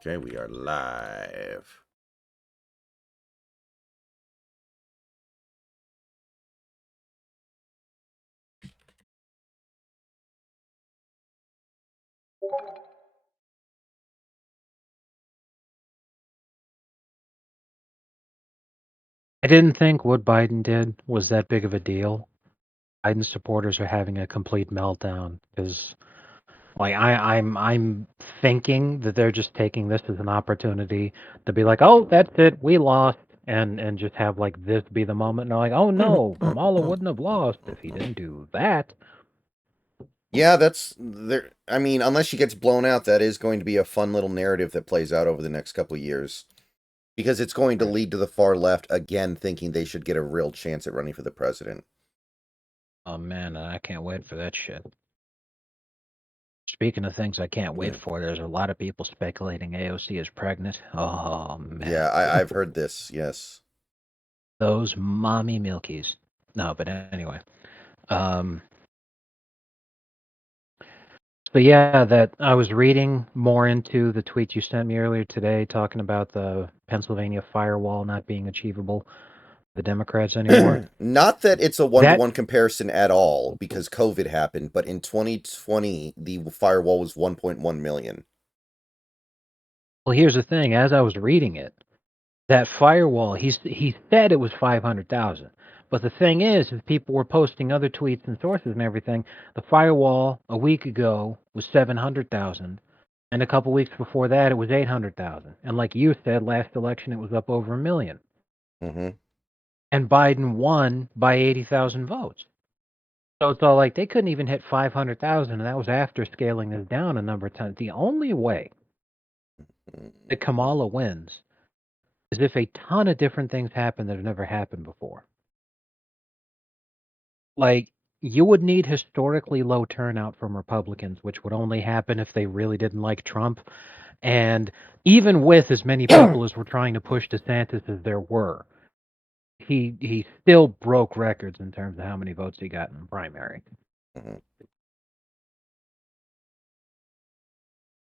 Okay, we are live. I didn't think what Biden did was that big of a deal. Biden supporters are having a complete meltdown because, like, I'm thinking that they're just taking this as an opportunity to be like, oh, that's it, we lost, and just have like this be the moment. And they're like, oh no, Kamala wouldn't have lost if he didn't do that. Yeah, that's there. I mean, unless she gets blown out, that is going to be a fun little narrative that plays out over the next couple of years because it's going to Right. lead to the far left again thinking they should get a real chance at running for the president. Oh man, I can't wait for that shit. Speaking of things I can't wait Mm. for, there's a lot of people speculating AOC is pregnant. Oh man, Yeah, I've heard this. Yes. those mommy milkies. No, but anyway. Um, so yeah, that I was reading more into the tweet you sent me earlier today, talking about the Pennsylvania firewall not being achievable, the Democrats anymore. Not that it's a one to That one comparison at all because COVID happened, but in 2020 the firewall was 1.1 million. well, here's the thing. As I was reading it, that firewall, he said it was 500,000, but the thing is, people were posting other tweets and sources and everything. The firewall a week ago was 700,000. And a couple weeks before that, it was 800,000. And like you said, last election, it was up over a million. Mhm. And Biden won by 80,000 votes. So it's all like they couldn't even hit 500,000, and that was after scaling this down a number of times. The only way that Kamala wins is if a ton of different things happen that have never happened before. Like, you would need historically low turnout from Republicans, which would only happen if they really didn't like Trump. And even with as many people as were trying to push DeSantis as there were, he still broke records in terms of how many votes he got in the primary. Mhm.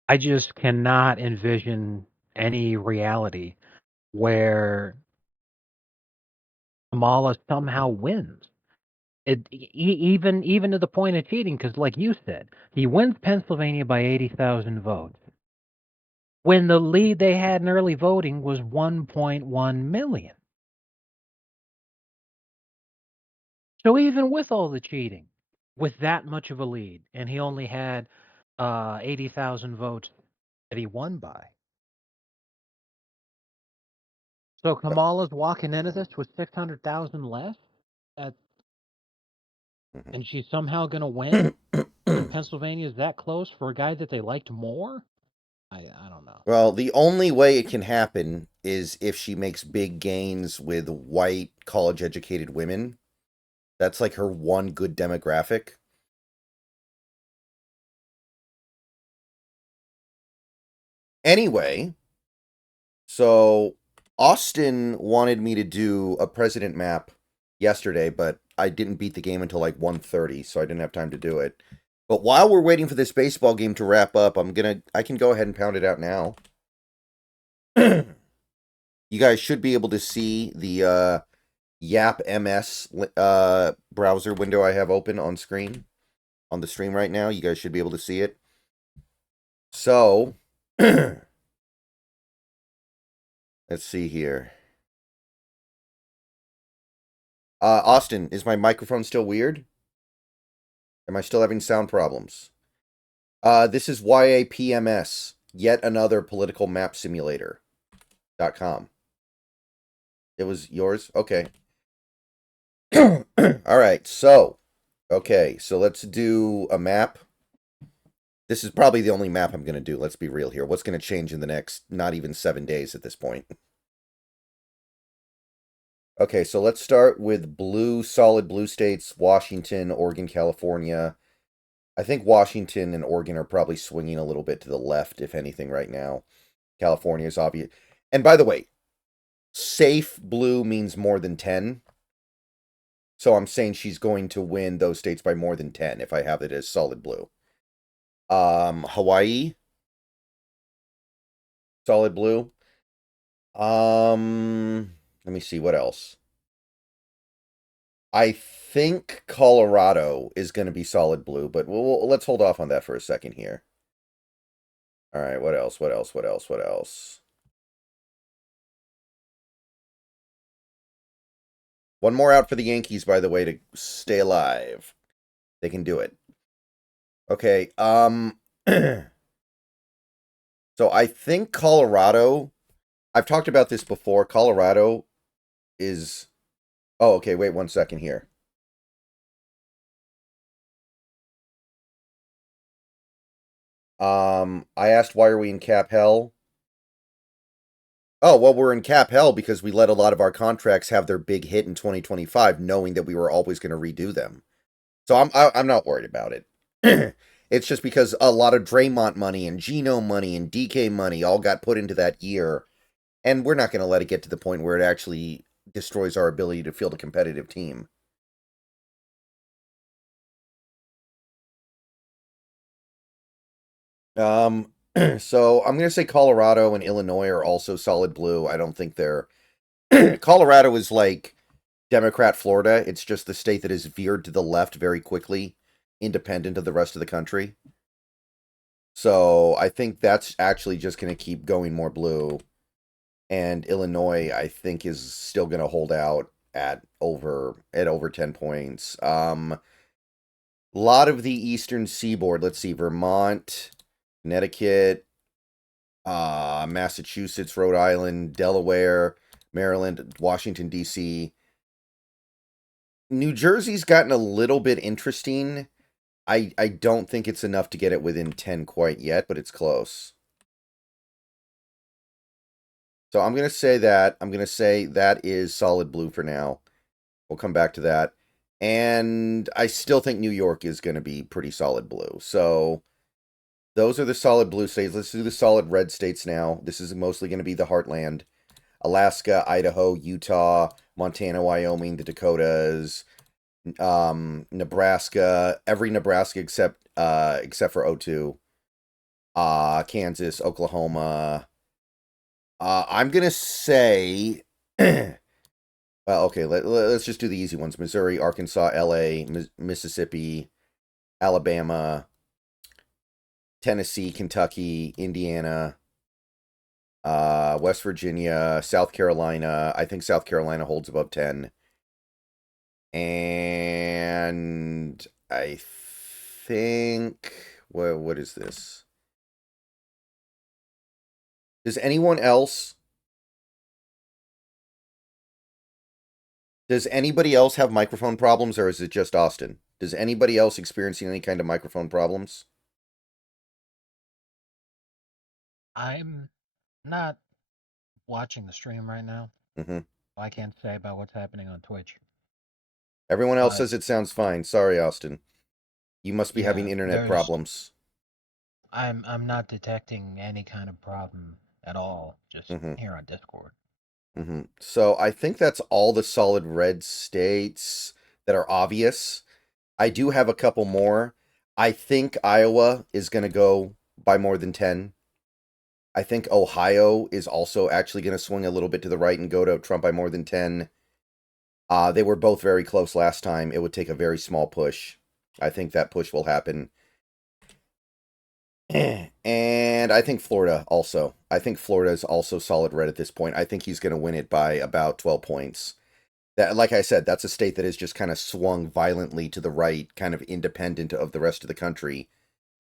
I just cannot envision any reality where Kamala somehow wins. Even to the point of cheating, because like you said, he wins Pennsylvania by 80,000 votes when the lead they had in early voting was 1.1 million. So even with all the cheating, with that much of a lead, and he only had 80,000 votes that he won by. So Kamala's walking into this with 600,000 less, uh, and she's somehow going to win when Pennsylvania is that close for a guy that they liked more? I don't know. Well, the only way it can happen is if she makes big gains with white college educated women. That's like her one good demographic. Anyway, so Austin wanted me to do a president map yesterday, but I didn't beat the game until like 1:30, so I didn't have time to do it. But while we're waiting for this baseball game to wrap up, I can go ahead and pound it out now. You guys should be able to see the Yap MS browser window I have open on screen on the stream right now. You guys should be able to see it. So, let's see here. Austin, is my microphone still weird? Am I still having sound problems? This is YAPMS, yet another political map simulator.com. It was yours? Okay. All right. So let's do a map. This is probably the only map I'm going to do. Let's be real here. What's going to change in the next not even 7 days at this point? Okay, so let's start with solid blue states: Washington, Oregon, California. I think Washington and Oregon are probably swinging a little bit to the left, if anything, right now. California is obvious. And by the way, safe blue means more than 10. So I'm saying she's going to win those states by more than 10 if I have it as solid blue. Hawaii, Solid blue. Let me see what else. I think Colorado is going to be solid blue, but let's hold off on that for a second here. All right, what else? What else? What else? What else? One more out for the Yankees, by the way, to stay alive. They can do it. Okay. So I think Colorado. I've talked about this before. Colorado is. Oh, okay. Wait 1 second here. I asked why are we in cap hell? Oh, well, we're in cap hell because we let a lot of our contracts have their big hit in 2025, knowing that we were always going to redo them. So I'm not worried about it. It's just because a lot of Draymond money and Geno money and DK money all got put into that year, and we're not going to let it get to the point where it actually destroys our ability to field a competitive team. Um, so I'm going to say Colorado and Illinois are also solid blue. I don't think they're Colorado is like Democrat Florida. It's just the state that has veered to the left very quickly, independent of the rest of the country. So I think that's actually just going to keep going more blue. And Illinois, I think, is still going to hold out at over 10 points. A lot of the eastern seaboard. Let's see, Vermont, Connecticut, Massachusetts, Rhode Island, Delaware, Maryland, Washington D.C. New Jersey's gotten a little bit interesting. I don't think it's enough to get it within 10 quite yet, but it's close. So I'm going to say that. I'm going to say that is solid blue for now. We'll come back to that. And I still think New York is going to be pretty solid blue. So those are the solid blue states. Let's do the solid red states now. This is mostly going to be the heartland. Alaska, Idaho, Utah, Montana, Wyoming, the Dakotas, Nebraska, every Nebraska except for O2, Kansas, Oklahoma. I'm gonna say, well, okay, let's just do the easy ones: Missouri, Arkansas, L.A., Mississippi, Alabama, Tennessee, Kentucky, Indiana, West Virginia, South Carolina. I think South Carolina holds above 10. And I think what is this? Does anyone else does anybody else have microphone problems or is it just Austin? Does anybody else experiencing any kind of microphone problems? I'm not watching the stream right now. Hmm. I can't say about what's happening on Twitch. Everyone else But says it sounds fine. Sorry, Austin. You must be having yeah, internet there's problems. I'm not detecting any kind of problem at all just Hmm. here on Discord. So I think that's all the solid red states that are obvious. I do have a couple more. I think Iowa is going to go by more than 10. I think Ohio is also actually going to swing a little bit to the right and go to Trump by more than 10. They were both very close last time. It would take a very small push. I think that push will happen. And I think Florida also. I think Florida is also solid red at this point. I think he's going to win it by about 12 points. That, like I said, that's a state that has just kind of swung violently to the right, kind of independent of the rest of the country,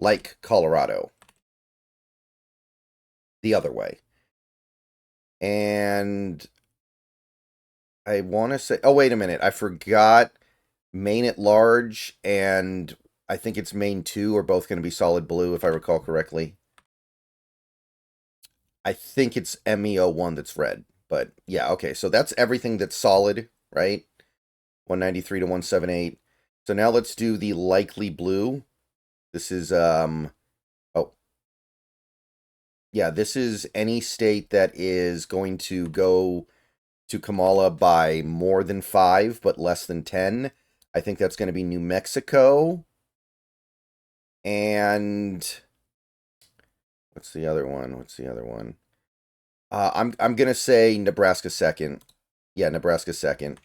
like Colorado, the other way. And I want to say, oh, wait a minute. I forgot Maine at large, and I think it's Maine 2 are both going to be solid blue, if I recall correctly. I think it's MEO1 that's red. But yeah, okay. So that's everything that's solid, right? 193 to 178. So now let's do the likely blue. This is oh, yeah, this is any state that is going to go to Kamala by more than 5 but less than 10. I think that's going to be New Mexico. And what's the other one? What's the other one? I'm gonna say Nebraska second. Yeah, Nebraska second.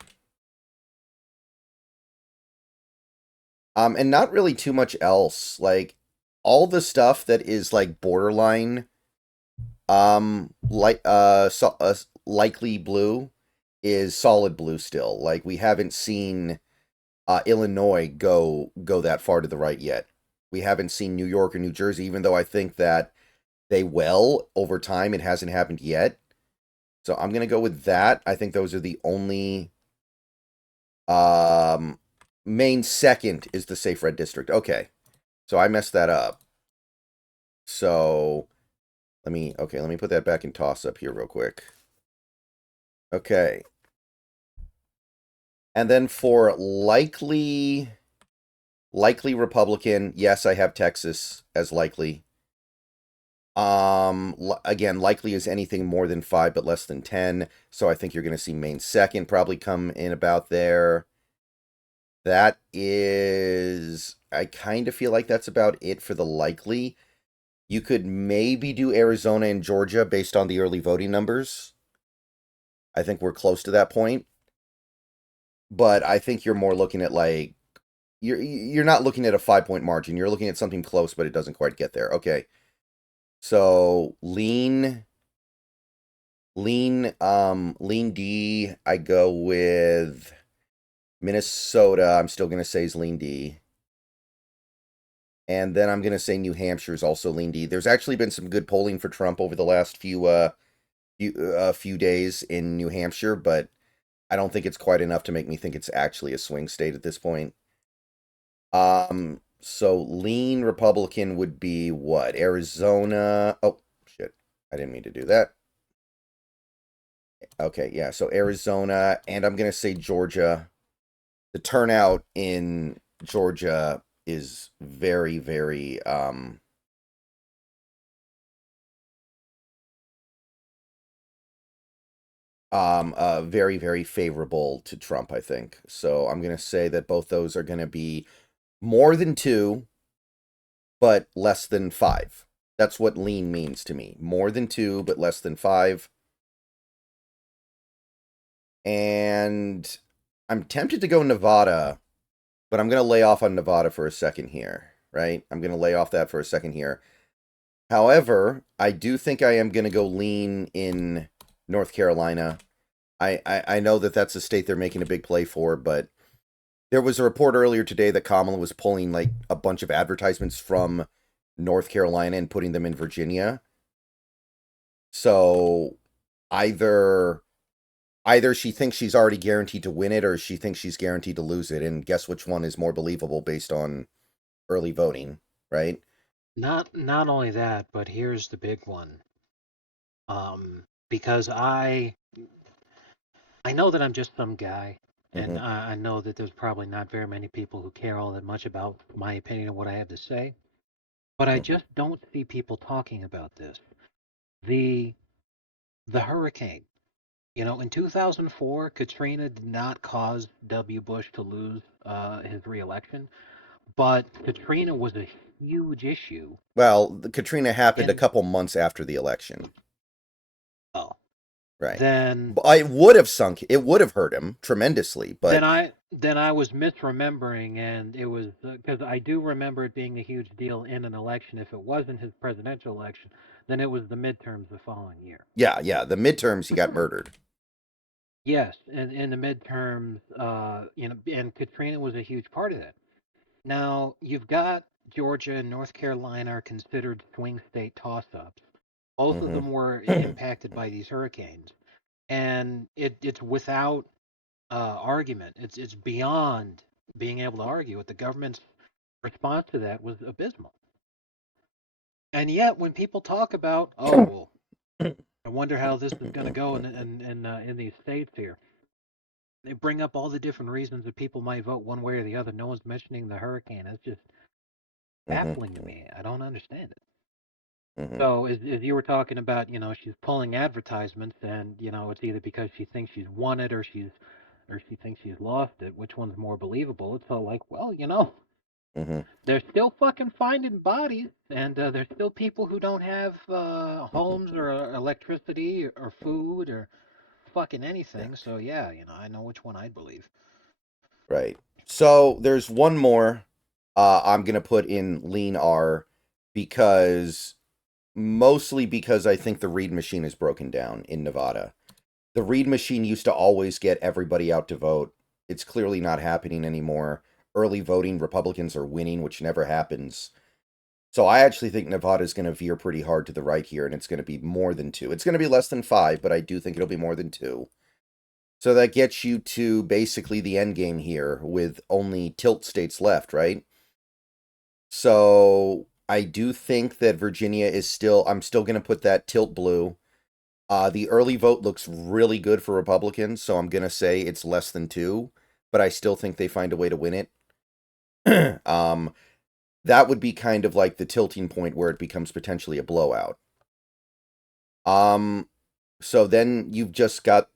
And not really too much else. Like all the stuff that is like borderline, likely blue is solid blue still. Like we haven't seen Illinois go that far to the right yet. We haven't seen New York or New Jersey, even though I think that they will over time. It hasn't happened yet. So I'm gonna go with that. I think those are the only um Maine second is the safe red district. Okay. So I messed that up. So let me put that back in toss up here real quick. Okay. And then for likely Republican, yes, I have Texas as likely. Again, likely is anything more than 5 but less than 10. So I think you're going to see Maine second probably come in about there. That is, I kind of feel like that's about it for the likely. You could maybe do Arizona and Georgia based on the early voting numbers. I think we're close to that point, but I think you're more looking at like you're not looking at a 5 point margin. You're looking at something close, but it doesn't quite get there. Okay, so lean D. I go with Minnesota. I'm still gonna say is lean D. And then I'm going to say New Hampshire is also lean D. There's actually been some good polling for Trump over the last few days in New Hampshire, but I don't think it's quite enough to make me think it's actually a swing state at this point. So lean Republican would be what? Arizona. Oh, shit. I didn't mean to do that. Okay, yeah. So Arizona, and I'm going to say Georgia. The turnout in Georgia is very, very very, very favorable to Trump, I think. So I'm going to say that both those are going to be more than 2, but less than 5. That's what lean means to me. More than 2, but less than 5. And I'm tempted to go Nevada, but I'm going to lay off on Nevada for a second here, right? I'm going to lay off that for a second here. However, I do think I am going to go lean in North Carolina. I know that that's a state they're making a big play for, but there was a report earlier today that Kamala was pulling like a bunch of advertisements from North Carolina and putting them in Virginia. So either either she thinks she's already guaranteed to win it or she thinks she's guaranteed to lose it, and guess which one is more believable based on early voting, right? Not only that, but here's the big one. Because I know that I'm just some guy, and Mm-hmm. I know that there's probably not very many people who care all that much about my opinion and what I have to say. But I Mm-hmm. just don't see people talking about this. The the hurricane. In 2004, Katrina did not cause W. Bush to lose his reelection, but Katrina was a huge issue. Well, the Katrina happened a And couple months after the election, well, right? then But it would have sunk. It would have hurt him tremendously, then but I was misremembering, and it was because I do remember it being a huge deal in an election. If it wasn't his presidential election, then it was the midterms the following year. yeah, the midterms he got murdered. Yes, and in the midterms, and Katrina was a huge part of that. Now, you've got Georgia and North Carolina are considered swing state toss ups. Both of them were Mm-hmm. impacted by these hurricanes. And it's without argument. It's beyond being able to argue it. The government's response to that was abysmal. And yet, when people talk about, oh, well, I wonder how this is going to go in these states here, they bring up all the different reasons that people might vote one way or the other. No one's mentioning the hurricane. It's just Mm-hmm. baffling to me. I don't understand it. Mm-hmm. So as you were talking about, she's pulling advertisements, and it's either because she thinks she's won it or she thinks she's lost it. Which one's more believable? It's all like, well, Mm-hmm. They're still fucking finding bodies, and there's still people who don't have Mm-hmm. homes or electricity or food or fucking Yeah. anything. So yeah, I know which one I'd believe. Right. So there's one more I'm gonna put in lean R because mostly because I think the Reed machine is broken down in Nevada. The Reed machine used to always get everybody out to vote. It's clearly not happening anymore. Early voting, Republicans are winning, which never happens. So I actually think Nevada is going to veer pretty hard to the right here, and it's going to be more than two. It's going to be less than five, but I do think it'll be more than two. So that gets you to basically the end game here with only tilt states left, right? So I do think that Virginia is still, I'm still going to put that tilt blue. The early vote looks really good for Republicans, so I'm going to say it's less than two, but I still think they find a way to win it. That would be kind of like the tilting point where it becomes potentially a blowout. Um, so then you've just got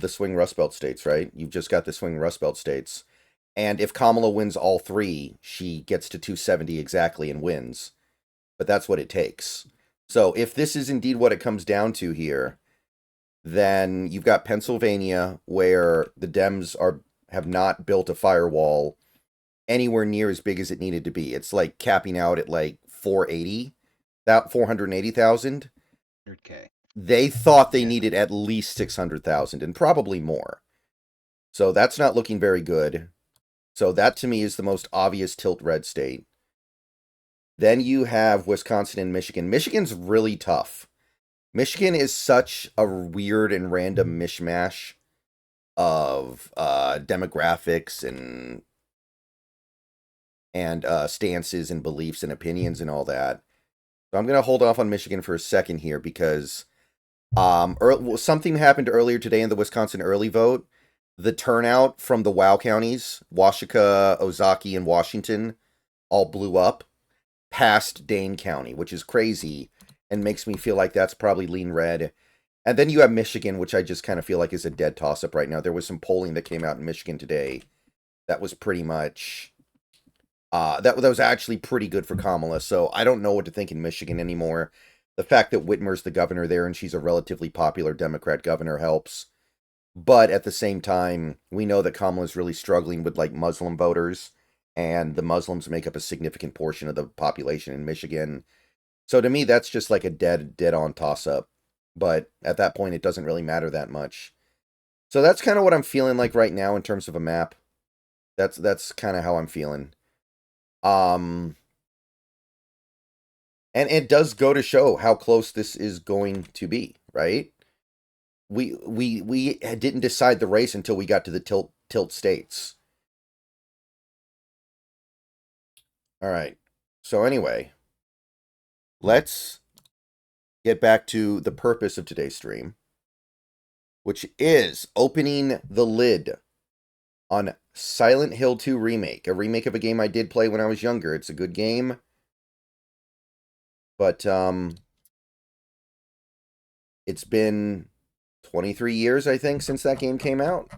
the swing Rust Belt states, right? You've just got the swing Rust Belt states. And if Kamala wins all three, she gets to 270 exactly and wins. But that's what it takes. So if this is indeed what it comes down to here, then you've got Pennsylvania where the Dems are have not built a firewall anywhere near as big as it needed to be. It's like capping out at like 480, that 480,000. 100K. They thought they Yeah. needed at least 600,000 and probably more. So that's not looking very good. So that to me is the most obvious tilt red state. Then you have Wisconsin and Michigan. Michigan's really tough. Michigan is such a weird and random mishmash of demographics and stances and beliefs and opinions and all that. So I'm gonna hold off on Michigan for a second here because something happened earlier today in the Wisconsin early vote. The turnout from the WoW counties, Washika, Ozaki, and Washington, all blew up past Dane County, which is crazy and makes me feel like that's probably lean red. And then you have Michigan, which I just kind of feel like is a dead toss up right now. There was some polling that came out in Michigan today that was pretty much that was actually pretty good for Kamala. So I don't know what to think in Michigan anymore. The fact that Whitmer's the governor there and she's a relatively popular Democrat governor helps. But at the same time, we know that Kamala's really struggling with like Muslim voters, and the Muslims make up a significant portion of the population in Michigan. So to me, that's just like a dead on toss up. But at that point, it doesn't really matter that much. So that's kind of what I'm feeling like right now in terms of a map. That's kind of how I'm feeling. Um, and it does go to show how close this is going to be, right? We didn't decide the race until we got to the tilt states. All right. So anyway, let's get back to the purpose of today's stream, which is opening the lid on Silent Hill 2 Remake, a remake of a game I did play when I was younger. It's a good game, but it's been 23 years, I think, since that game came out.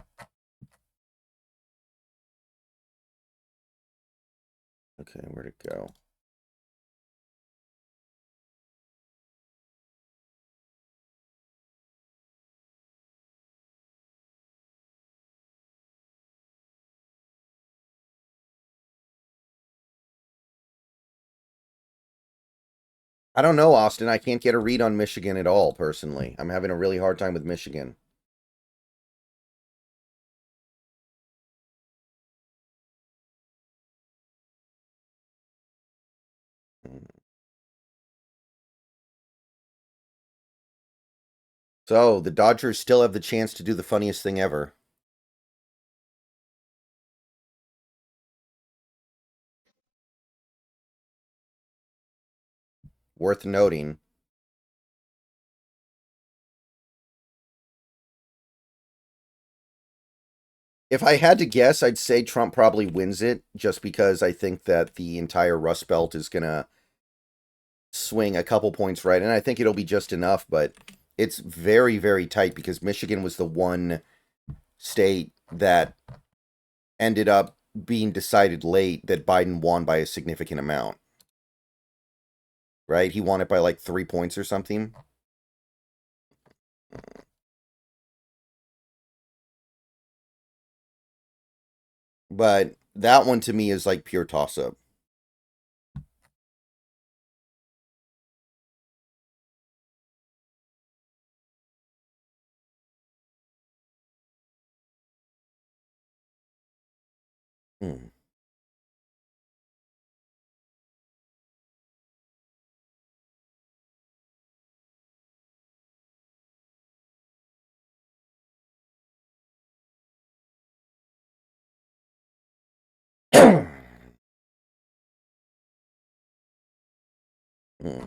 Okay, where'd it go? I don't know, Austin. I can't get a read on Michigan at all, personally. I'm having a really hard time with Michigan. So, the Dodgers still have the chance to do the funniest thing ever. Worth noting. If I had to guess, I'd say Trump probably wins it just because I think that the entire Rust Belt is going to swing a couple points right. And I think it'll be just enough, but it's very, very tight because Michigan was the one state that ended up being decided late that Biden won by a significant amount, right? He won it by like 3 points or something. But that one to me is like pure toss up. Hmm. Hmm.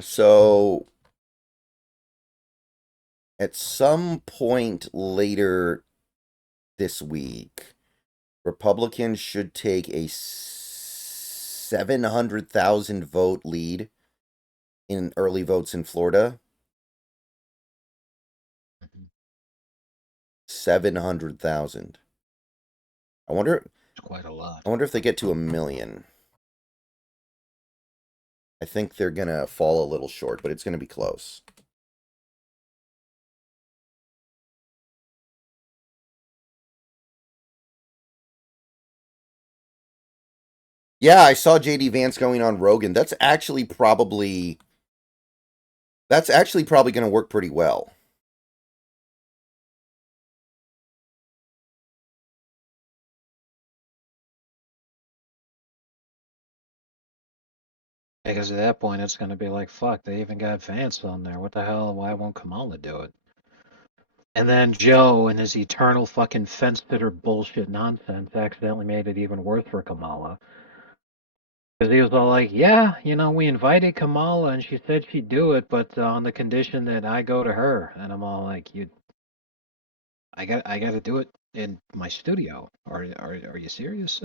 So at some point later this week, Republicans should take a 700,000 vote lead in early votes in Florida. 700,000. I wonder. It's quite a lot. I wonder if they get to 1 million. I think they're gonna fall a little short, but it's gonna be close. Yeah, I saw JD Vance going on Rogan. That's actually probably going to work pretty well. Because at that point, it's going to be like, fuck, they even got Vance on there. What the hell? Why won't Kamala do it? And then Joe and his eternal fucking fence sitter bullshit nonsense accidentally made it even worse for Kamala. Because he was all like, yeah, we invited Kamala and she said she'd do it, but on the condition that I go to her. And I'm all like, I got to do it in my studio. Are you serious?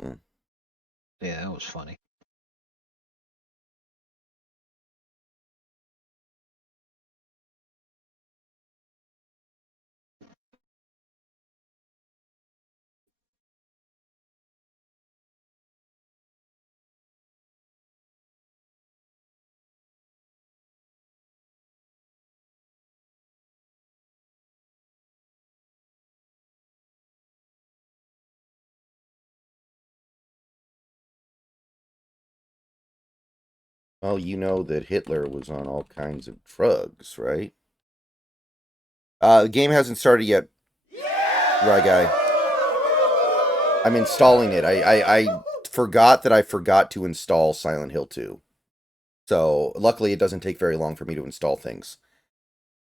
Mm. Yeah, that was funny. Well, you know that Hitler was on all kinds of drugs, right? The game hasn't started yet, right, guy? I'm installing it. I forgot that I forgot to install Silent Hill 2. So luckily, it doesn't take very long for me to install things.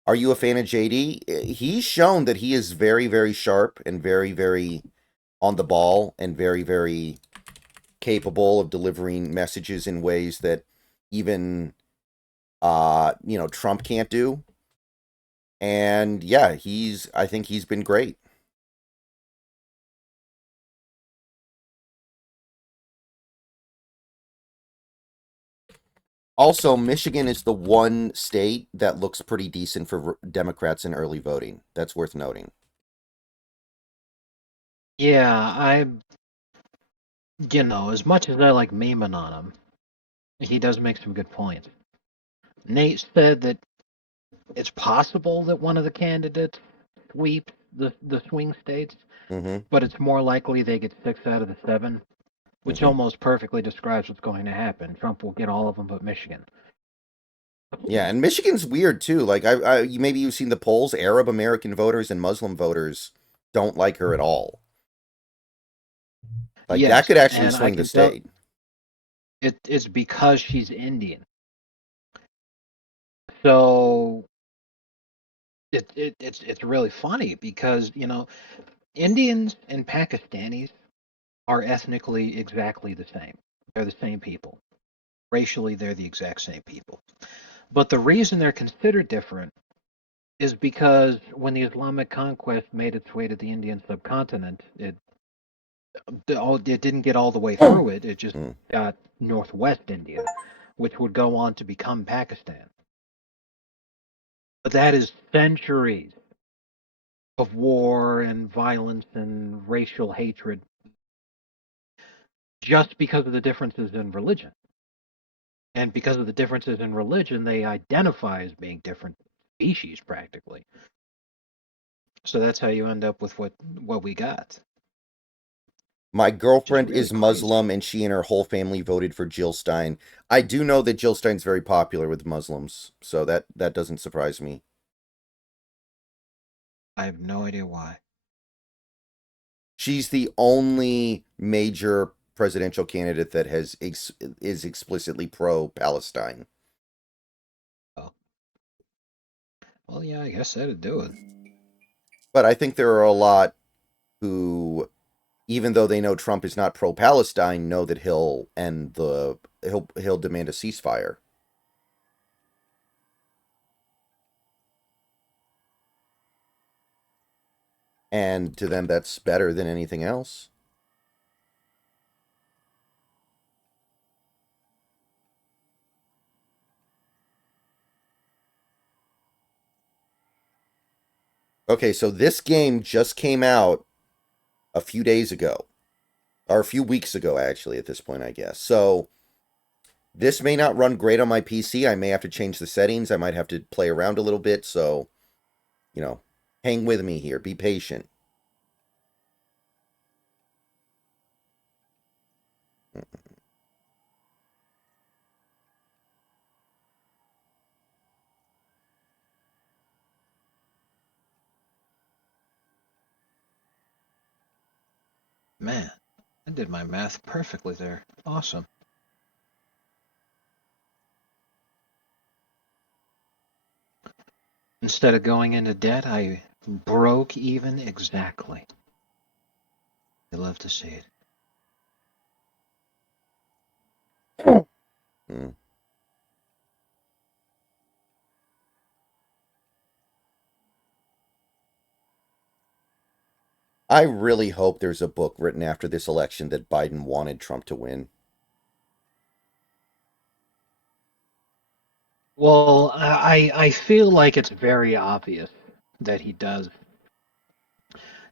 Are you a fan of JD? He's shown that he is very, very sharp and very, very on the ball and very, very capable of delivering messages in ways that even Trump can't do. And yeah, I think he's been great. Also, Michigan is the one state that looks pretty decent for Democrats in early voting. That's worth noting. Yeah, as much as I like memeing on him, he does make some good points. Nate said that it's possible that one of the candidates sweeps the swing states, Mm-hmm. but it's more likely they get 6 out of the 7, which Mm-hmm. almost perfectly describes what's going to happen. Trump will get all of them but Michigan. Yeah, and Michigan's weird too. Like maybe you've seen the polls. Arab American voters and Muslim voters don't like her at all. Like that Yes, could actually and I swing the can tell state. it's because she's Indian. So it's really funny because Indians and Pakistanis are ethnically exactly the same. They're the same people. Racially, they're the exact same people. But the reason they're considered different is because when the Islamic conquest made its way to the Indian subcontinent, it didn't get all the way through it. It just Mm. got northwest India, which would go on to become Pakistan. But that is centuries of war and violence and racial hatred just because of the differences in religion. And because of the differences in religion, they identify as being different species practically. So that's how you end up with what we got. My Which is girlfriend really is crazy. Muslim, and she and her whole family voted for Jill Stein. I do know that Jill Stein's very popular with Muslims, so that doesn't surprise me. I have no idea why. She's the only major presidential candidate that is explicitly pro-Palestine. Oh. Well, yeah, I guess that'd do it. But I think there are a lot who, even though they know Trump is not pro-Palestine, know that he'll demand a ceasefire. And to them, that's better than anything else. Okay, so this game just came out a few days ago, or a few weeks ago, actually, at this point, I guess. So this may not run great on my PC. I may have to change the settings. I might have to play around a little bit. So, you know, hang with me here. Be patient. Man, I did my math perfectly there. Awesome. Instead of going into debt, I broke even exactly. I love to see it. Mm. I really hope there's a book written after this election that Biden wanted Trump to win. Well, I feel like it's very obvious that he does.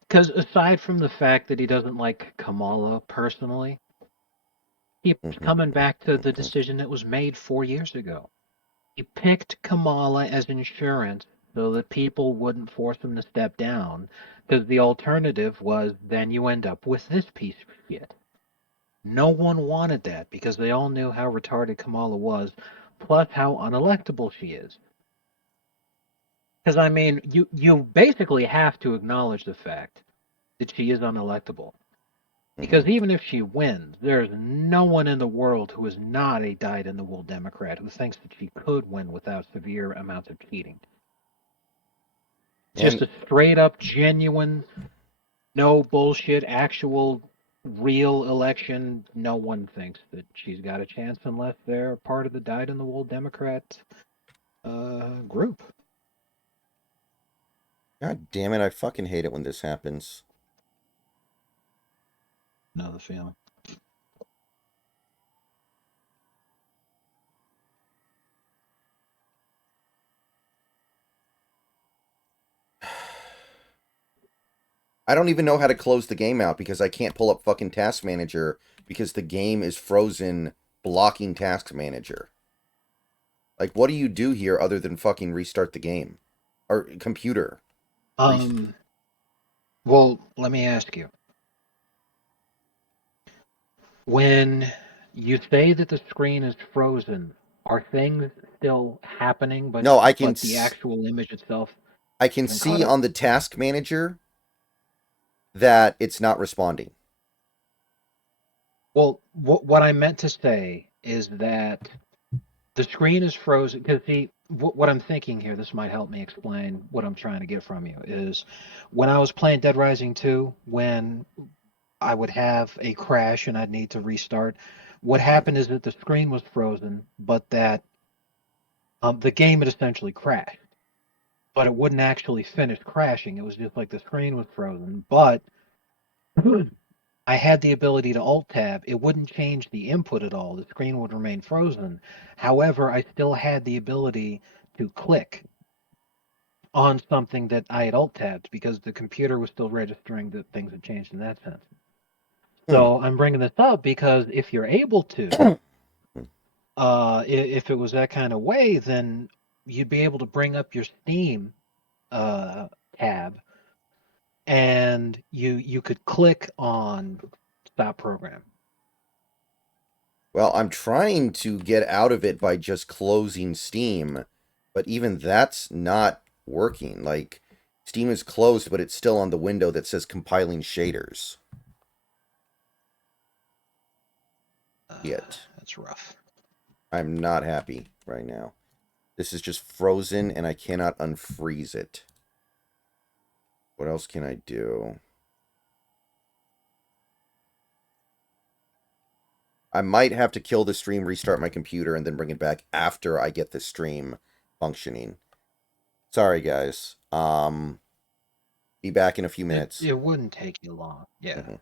Because aside from the fact that he doesn't like Kamala personally, he keeps Hmm. coming back to the Hmm. decision that was made 4 years ago. He picked Kamala as insurance so that people wouldn't force him to step down, because the alternative was then you end up with this piece of shit. No one wanted that because they all knew how retarded Kamala was, plus how unelectable she is. Because I mean, you basically have to acknowledge the fact that she is unelectable. Hmm. Because even if she wins, there's no one in the world who is not a dyed-in-the-wool Democrat who thinks that she could win without severe amounts of cheating. Just And a straight up, genuine, no bullshit, actual, real election. No one thinks that she's got a chance unless they're part of the dyed-in-the-wool Democrat group. God damn it, I fucking hate it when this happens. Another feeling. I don't even know how to close the game out because I can't pull up fucking Task Manager because the game is frozen blocking Task Manager. Like, what do you do here other than fucking restart the game? Or computer? Um. Well, let me ask you. When you say that the screen is frozen, are things still happening, but No, the actual image itself I can isn't caught see up? on the Task Manager that it's not responding. Well, what I meant to say is that the screen is frozen because what I'm thinking here, this might help me explain what I'm trying to get from you, is when I was playing Dead Rising 2, when I would have a crash and I'd need to restart. What happened is that the screen was frozen, but that the game had essentially crashed. But it wouldn't actually finish crashing. It was just like the screen was frozen. But I had the ability to alt tab. It wouldn't change the input at all. The screen would remain frozen. However, I still had the ability to click on something that I had alt tabbed because the computer was still registering that things had changed in that sense. Hmm. So I'm bringing this up because if you're able to, if it was that kind of way, then you'd be able to bring up your Steam uh, tab and you could click on stop program. Well, I'm trying to get out of it by just closing Steam, but even that's not working. Like, Steam is closed, but it's still on the window that says compiling shaders. Yet. That's rough. I'm not happy right now. This is just frozen, and I cannot unfreeze it. What else can I do? I might have to kill the stream, restart my computer, and then bring it back after I get the stream functioning. Sorry, guys. Be back in a few minutes. It wouldn't take you long. Yeah. Mhm.